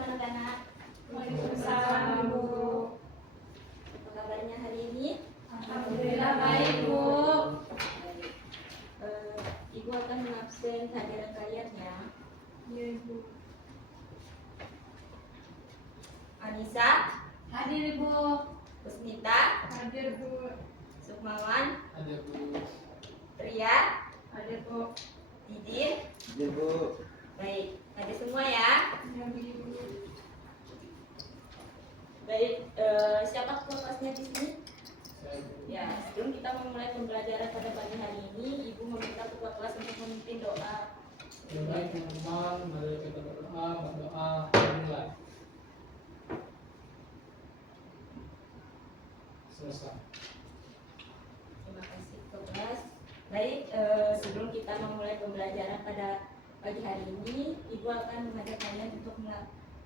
anak-anak. Waalaikumsalam, Bu. Apa kabarnya hari ini? Alhamdulillah baik, Bu. Ibu akan mengabsen kehadiran kalian ya. Iya, Bu. Anissa, Hadir, Bu. Kusnita, Hadir, Bu. Sukmawan, Ada Bu. Tria, Hadir, Bu. Didin. Ada Bu. Baik, ada semua ya. Iya, Bu. Baik, siapa ketua kelasnya di sini? Saya Bu. Ya, sebelum kita memulai pembelajaran pada pagi hari ini, Ibu meminta ketua kelas untuk memimpin doa. Baik teman-teman, mari kita berdoa, mulai. Selesai. Terima kasih ketua kelas. Baik, sebelum kita memulai pembelajaran pada pagi hari ini, Ibu akan mengajak kalian untuk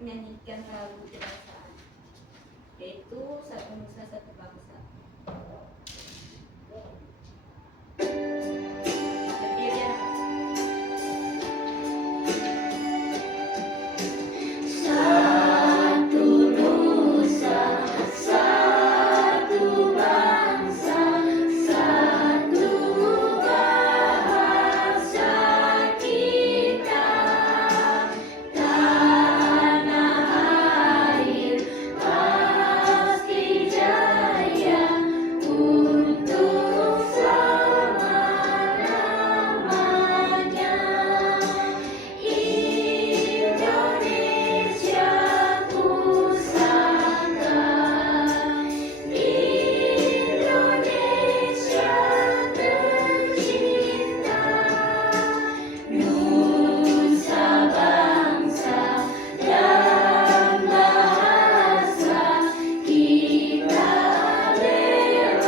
menyanyikan lagu kebangsaan, yaitu Satu Nusa Satu Bangsa. Berdiri ya. Satu nusa, satu bangsa, satu bahasa kita. Tanah air pasti jaya untuk selama-lamanya. Indonesia pusaka, Indonesia tercinta, nusa bangsa dan bahasa kita bela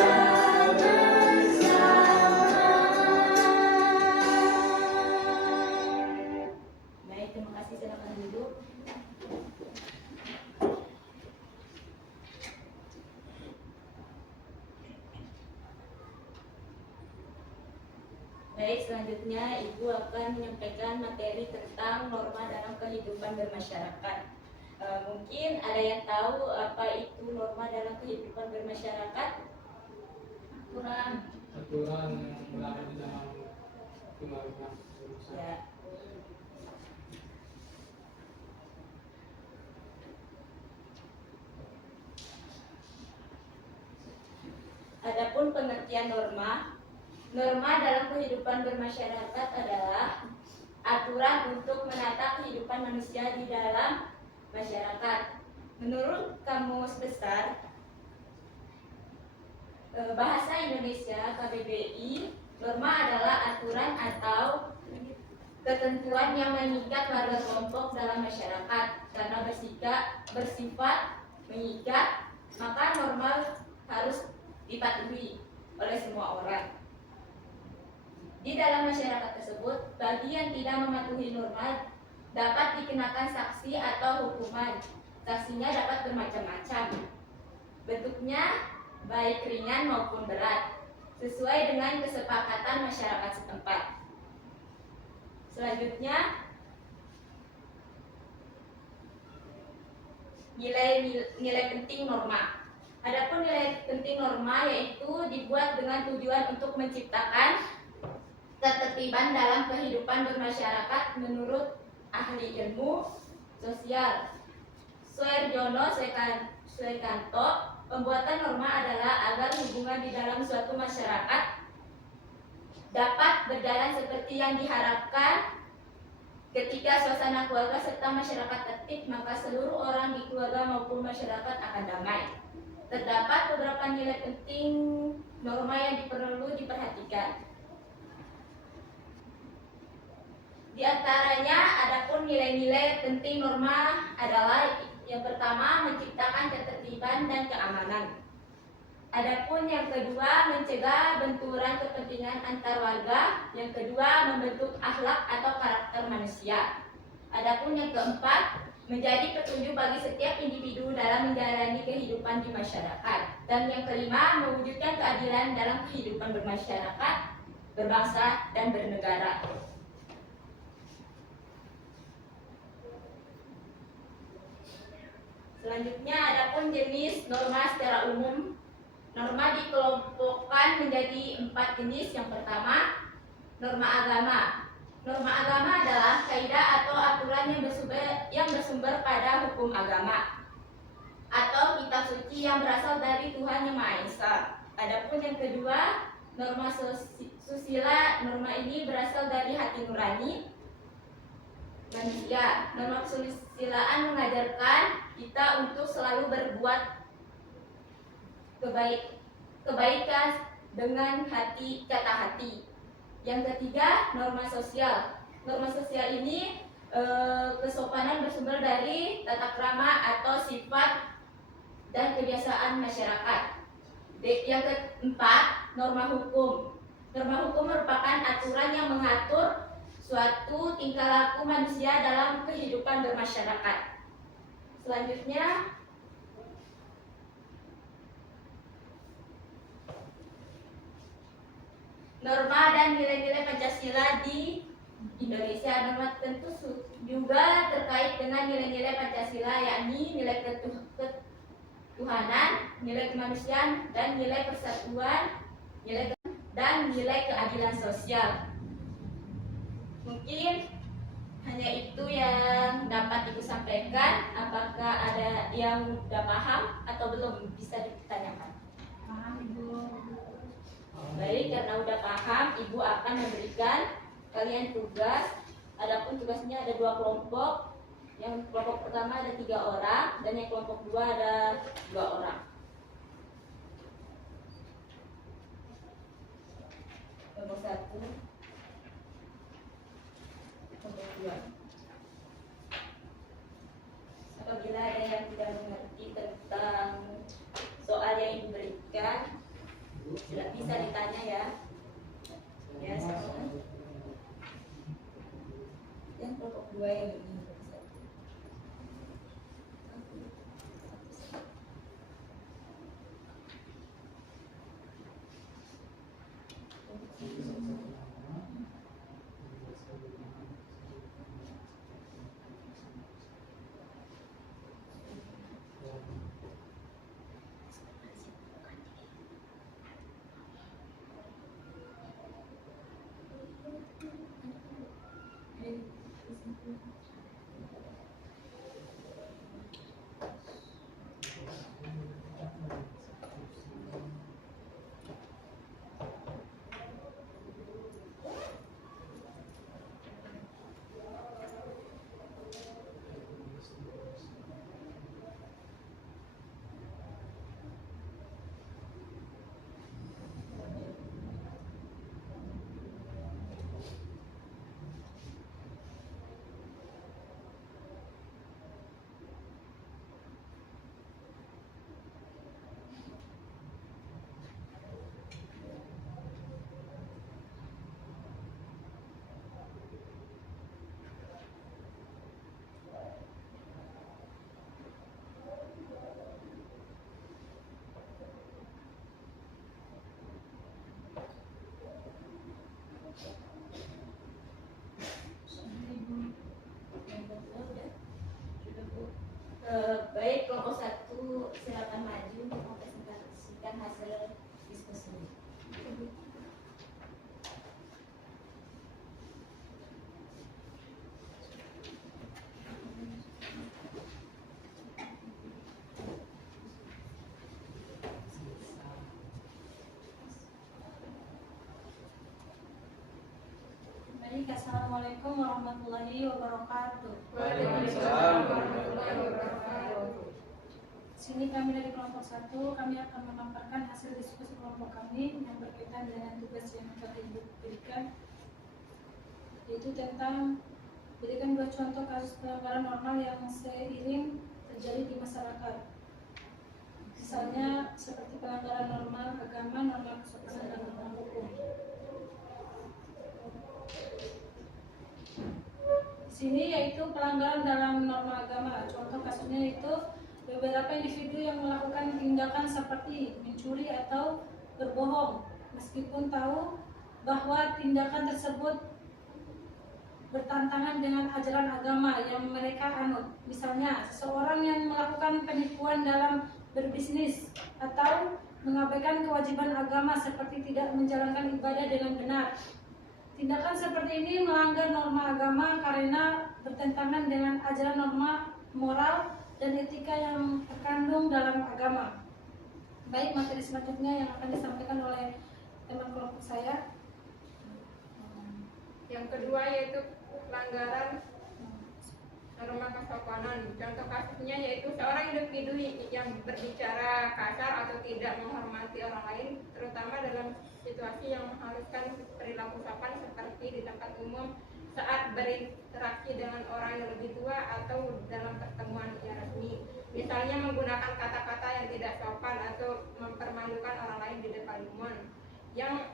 bersama. Baik, terima kasih. Silakan duduk. Baik, selanjutnya Ibu akan menyampaikan materi tentang norma dalam kehidupan bermasyarakat. Mungkin ada yang tahu apa itu norma dalam kehidupan bermasyarakat? Kurang. Aturan yang berada di dalam keluarga. Ya. Adapun pengertian norma dalam kehidupan bermasyarakat adalah aturan untuk menata kehidupan manusia di dalam masyarakat. Menurut Kamus Besar Bahasa Indonesia KBBI, norma adalah aturan atau ketentuan yang mengikat warga kelompok dalam masyarakat. Karena bersifat mengikat, maka norma harus dipatuhi oleh semua orang. Di dalam masyarakat tersebut, bagi yang tidak mematuhi norma dapat dikenakan sanksi atau hukuman. Sanksinya dapat bermacam-macam. Bentuknya baik ringan maupun berat, sesuai dengan kesepakatan masyarakat setempat. Selanjutnya, nilai penting norma. Adapun nilai penting norma yaitu dibuat dengan tujuan untuk menciptakan ketertiban dalam kehidupan bermasyarakat menurut ahli ilmu sosial Suerjono Suekanto. Pembuatan norma adalah agar hubungan di dalam suatu masyarakat dapat berjalan seperti yang diharapkan. Ketika suasana keluarga serta masyarakat tertib, maka seluruh orang di keluarga maupun masyarakat akan damai. Terdapat beberapa nilai penting norma yang perlu diperhatikan. Di antaranya, adapun nilai-nilai penting norma adalah yang pertama, menciptakan ketertiban dan keamanan. Adapun yang kedua, mencegah benturan kepentingan antar warga. Yang kedua, membentuk akhlak atau karakter manusia. Adapun yang keempat, menjadi petunjuk bagi setiap individu dalam menjalani kehidupan di masyarakat. Dan yang kelima, mewujudkan keadilan dalam kehidupan bermasyarakat, berbangsa, dan bernegara. Selanjutnya adapun jenis norma secara umum. Norma dikelompokkan menjadi 4 jenis. Yang pertama, norma agama. Norma agama adalah kaidah atau aturan yang bersumber pada hukum agama atau kitab suci yang berasal dari Tuhan Yang Maha Esa. Adapun yang kedua, norma susila. Norma ini berasal dari hati nurani manusia. Norma kesusilaan mengajarkan kita untuk selalu berbuat kebaikan dengan kata hati. Yang ketiga, norma sosial. Norma sosial ini kesopanan bersumber dari tata krama atau sifat dan kebiasaan masyarakat. Yang keempat, norma hukum. Norma hukum merupakan aturan yang mengatur suatu tingkah laku manusia dalam kehidupan bermasyarakat. Selanjutnya, norma dan nilai-nilai Pancasila di Indonesia. Norma tentu juga terkait dengan nilai-nilai Pancasila, yakni nilai ketuhanan, nilai kemanusiaan, dan nilai persatuan, dan nilai keadilan sosial. Mungkin hanya itu yang dapat Ibu sampaikan. Apakah ada yang sudah paham atau belum, bisa ditanyakan? Paham Ibu. Baik, karena udah paham, Ibu akan memberikan kalian tugas. Adapun tugasnya ada 2 kelompok. Yang kelompok pertama ada 3 orang, dan yang kelompok 2 ada 2 orang. Kelompok 1, kelompok 2. Apabila ada yang tidak mengerti tentang soal yang Ibu berikan, tidak bisa ditanya ya. Ya, semua. Yang kelompok 2 yang ini. Baik, kelompok 1 silakan maju untuk mempresentasikan hasil diskusi. Baik, assalamualaikum warahmatullahi wabarakatuh. Waalaikumsalam warahmatullahi wabarakatuh. Sini kami dari kelompok 1, kami akan memaparkan hasil diskusi kelompok kami yang berkaitan dengan tugas yang telah Ibu berikan, yaitu tentang berikan 2 contoh kasus pelanggaran normal yang seiring terjadi di masyarakat. Misalnya seperti pelanggaran norma agama, norma kesopanan, dan norma hukum. Sini yaitu pelanggaran dalam norma agama. Contoh kasusnya yaitu beberapa individu yang melakukan tindakan seperti mencuri atau berbohong meskipun tahu bahwa tindakan tersebut bertentangan dengan ajaran agama yang mereka anut. Misalnya, seseorang yang melakukan penipuan dalam berbisnis atau mengabaikan kewajiban agama seperti tidak menjalankan ibadah dengan benar. Tindakan seperti ini melanggar norma agama karena bertentangan dengan ajaran norma moral dan etika yang terkandung dalam agama. Baik, materi selanjutnya yang akan disampaikan oleh teman kelompok saya. Yang kedua yaitu pelanggaran norma kesopanan. Contoh kasusnya yaitu seorang individu yang berbicara kasar atau tidak menghormati orang lain, terutama dalam situasi yang mengharuskan perilaku sopan seperti di tempat umum saat berinteraksi dengan orang yang lebih tua atau dalam pertemuan yang resmi. Misalnya menggunakan kata-kata yang tidak sopan atau mempermalukan orang lain di depan umum, yang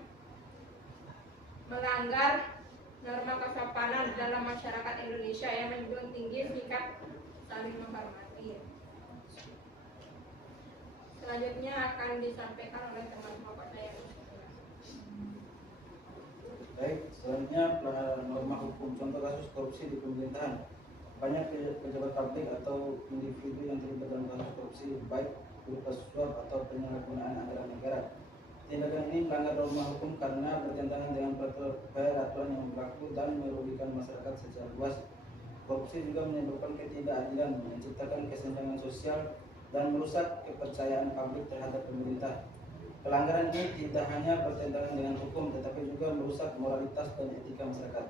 melanggar norma kesopanan dalam masyarakat Indonesia yang menjunjung tinggi sikap saling menghormati. Selanjutnya akan disampaikan oleh teman kelompok saya. Baik, selanjutnya pelanggaran norma hukum. Contoh kasus korupsi di pemerintahan. Banyak pejabat publik atau individu yang terlibat dalam kasus korupsi, baik berupa suap atau penyalahgunaan anggaran negara. Tindakan ini melanggar norma hukum karena bertentangan dengan peraturan yang berlaku dan merugikan masyarakat secara luas. Korupsi juga menyebabkan ketidakadilan, menciptakan kesenjangan sosial, dan merusak kepercayaan publik terhadap pemerintah. Pelanggaran ini tidak hanya bertentangan dengan hukum, tetapi juga merusak moralitas dan etika masyarakat.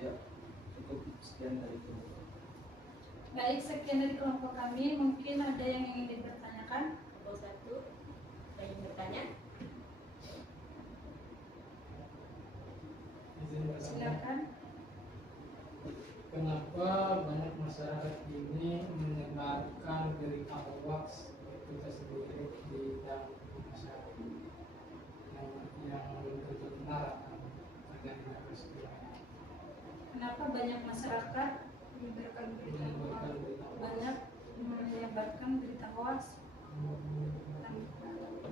Ya, cukup sekian dari itu. Baik, sekian dari kelompok kami. Mungkin ada yang ingin dipertanyakan? Kelompok 1 ingin bertanya. Izin bertanya, Silakan. kenapa banyak masyarakat ini menyebarkan berita hoax itu tersendiri di dalam masyarakat yang belum tentu benar agar tidak bersesuaian. Kenapa banyak masyarakat Menyebarkan Menyebarkan berita hoax. banyak menyebarkan berita hoax tentang yang terjadi sebenarnya?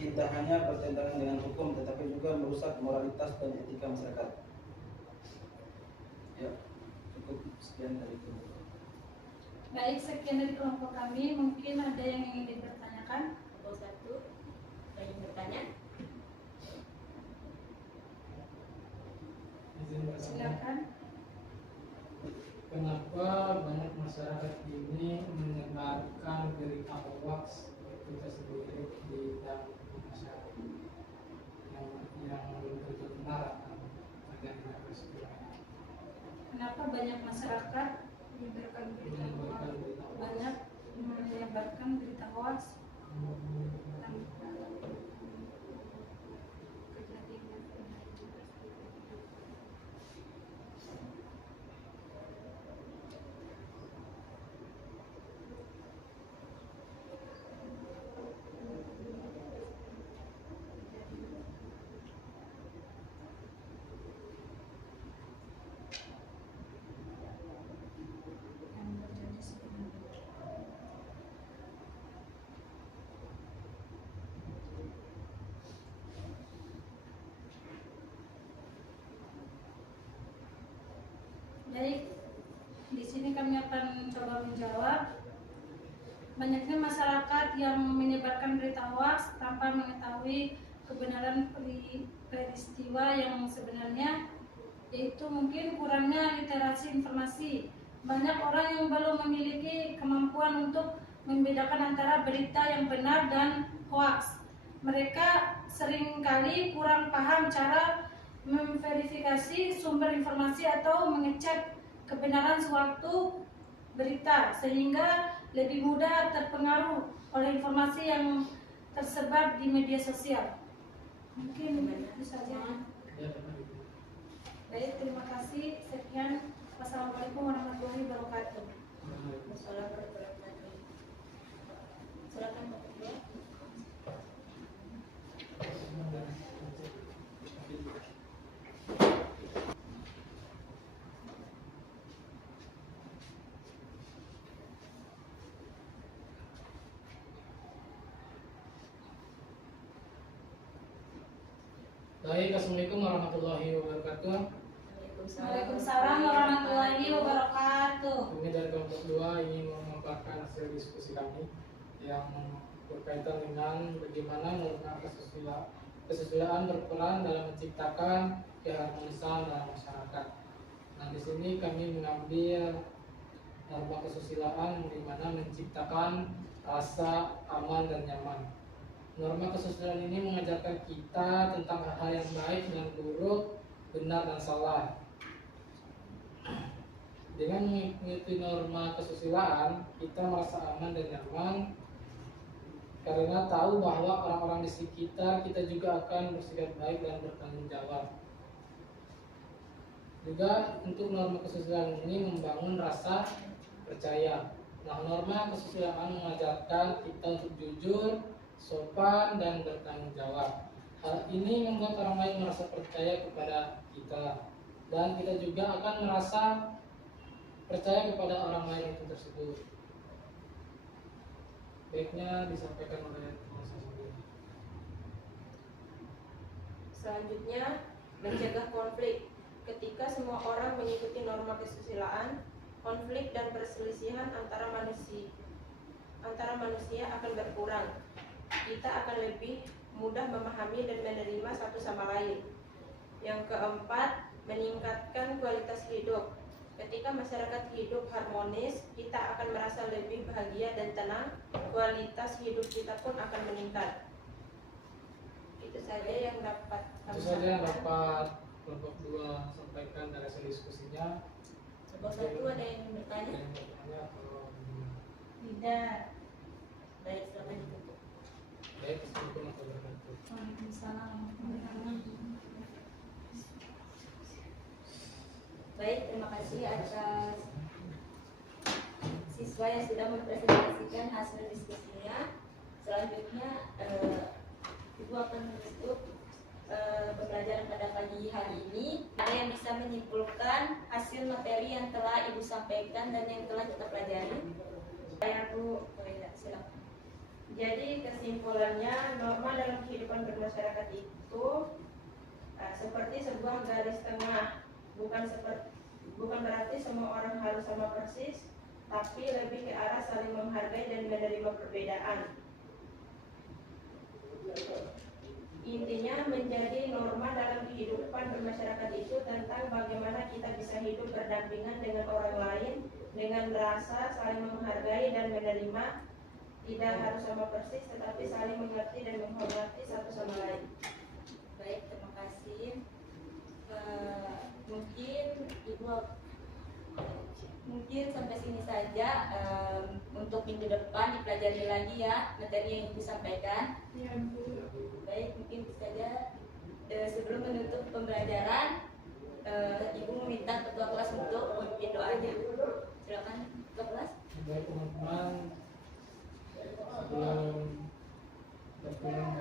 Tidak hanya bertentangan dengan hukum, tetapi juga merusak moralitas dan etika masyarakat. Ya, cukup sekian dari itu. Baik, sekian dari kelompok kami. Mungkin ada yang ingin dipertanyakan? Kelompok 1 ingin bertanya. Izin bertanya, Silakan. kenapa banyak masyarakat ini menyebarkan berita hoax itu tersendiri di dalam masyarakat yang belum tentu benar agar tidak bersesuaian. Kenapa banyak masyarakat menyebarkan Menyebarkan berita hoax. banyak menyebarkan berita hoax tentang yang terjadi sebenarnya? Baik, di sini kami akan coba menjawab. Banyaknya masyarakat yang menyebarkan berita hoax tanpa mengetahui kebenaran peristiwa yang sebenarnya, yaitu mungkin kurangnya literasi informasi. Banyak orang yang belum memiliki kemampuan untuk membedakan antara berita yang benar dan hoax. Mereka seringkali kurang paham cara memverifikasi sumber informasi atau mengecek kebenaran suatu berita, sehingga lebih mudah terpengaruh oleh informasi yang tersebar di media sosial. Mungkin itu saja. Ya, benar Ibu. Baik, terima kasih. Sekian. Wassalamualaikum warahmatullahi wabarakatuh. Wassalamualaikum warahmatullahi wabarakatuh. Silakan Pak Ketua. Baik, assalamualaikum warahmatullahi wabarakatuh. Waalaikumsalam warahmatullahi wabarakatuh. Kami dari kelompok 2 ingin memaparkan hasil diskusi kami yang berkaitan dengan bagaimana norma kesusilaan berperan dalam menciptakan keharmonisan dalam masyarakat. Nah, di sini kami mengambil norma kesusilaan di mana menciptakan rasa aman dan nyaman. Norma kesusilaan ini mengajarkan kita tentang hal yang baik dan buruk, benar dan salah. Dengan mengikuti norma kesusilaan, kita merasa aman dan nyaman karena tahu bahwa orang-orang di sekitar kita juga akan bersikap baik dan bertanggung jawab. Juga untuk norma kesusilaan ini membangun rasa percaya. Nah, norma kesusilaan mengajarkan kita untuk jujur, sopan, dan bertanggung jawab. Hal ini membuat orang lain merasa percaya kepada kita, dan kita juga akan merasa percaya kepada orang lain itu tersebut. Baiknya disampaikan oleh Mas Asmi. Selanjutnya, mencegah konflik. Ketika semua orang mengikuti norma kesusilaan, konflik dan perselisihan antara manusia akan berkurang. Kita akan lebih mudah memahami dan menerima satu sama lain. Yang keempat, meningkatkan kualitas hidup. Ketika masyarakat hidup harmonis, kita akan merasa lebih bahagia dan tenang. Kualitas hidup kita pun akan meningkat. Itu saja yang dapat Itu saja yang dapat kelompok 2 sampaikan dari hasil diskusinya. Kelompok 1 ada yang bertanya? Yang bertanya atau Tidak. Baik, silakan ditutup. baik, assalamualaikum warahmatullahi wabarakatuh. Waalaikumsalam warahmatullahi wabarakatuh. Baik, terima kasih atas siswa yang sudah mempresentasikan hasil diskusinya. Selanjutnya, Ibu akan menutup pembelajaran pada pagi hari ini. Ada yang bisa menyimpulkan hasil materi yang telah Ibu sampaikan dan yang telah kita pelajari? Saya Bu, silakan. Jadi kesimpulannya, norma dalam kehidupan bermasyarakat itu seperti sebuah garis tengah, bukan berarti semua orang harus sama persis, tapi lebih ke arah saling menghargai dan menerima perbedaan. Intinya, menjadi norma dalam kehidupan bermasyarakat itu tentang bagaimana kita bisa hidup berdampingan dengan orang lain dengan rasa saling menghargai dan menerima. Tidak harus sama persis, tetapi saling mengerti dan menghormati satu sama lain. Baik, terima kasih. Mungkin sampai sini saja. Untuk minggu depan dipelajari lagi ya materi yang Ibu sampaikan. Ya, Bu. Baik, mungkin itu saja. Sebelum menutup pembelajaran, Ibu meminta ketua kelas untuk memimpin doanya. Silakan ketua kelas. Baik teman-teman, sebelum berpulang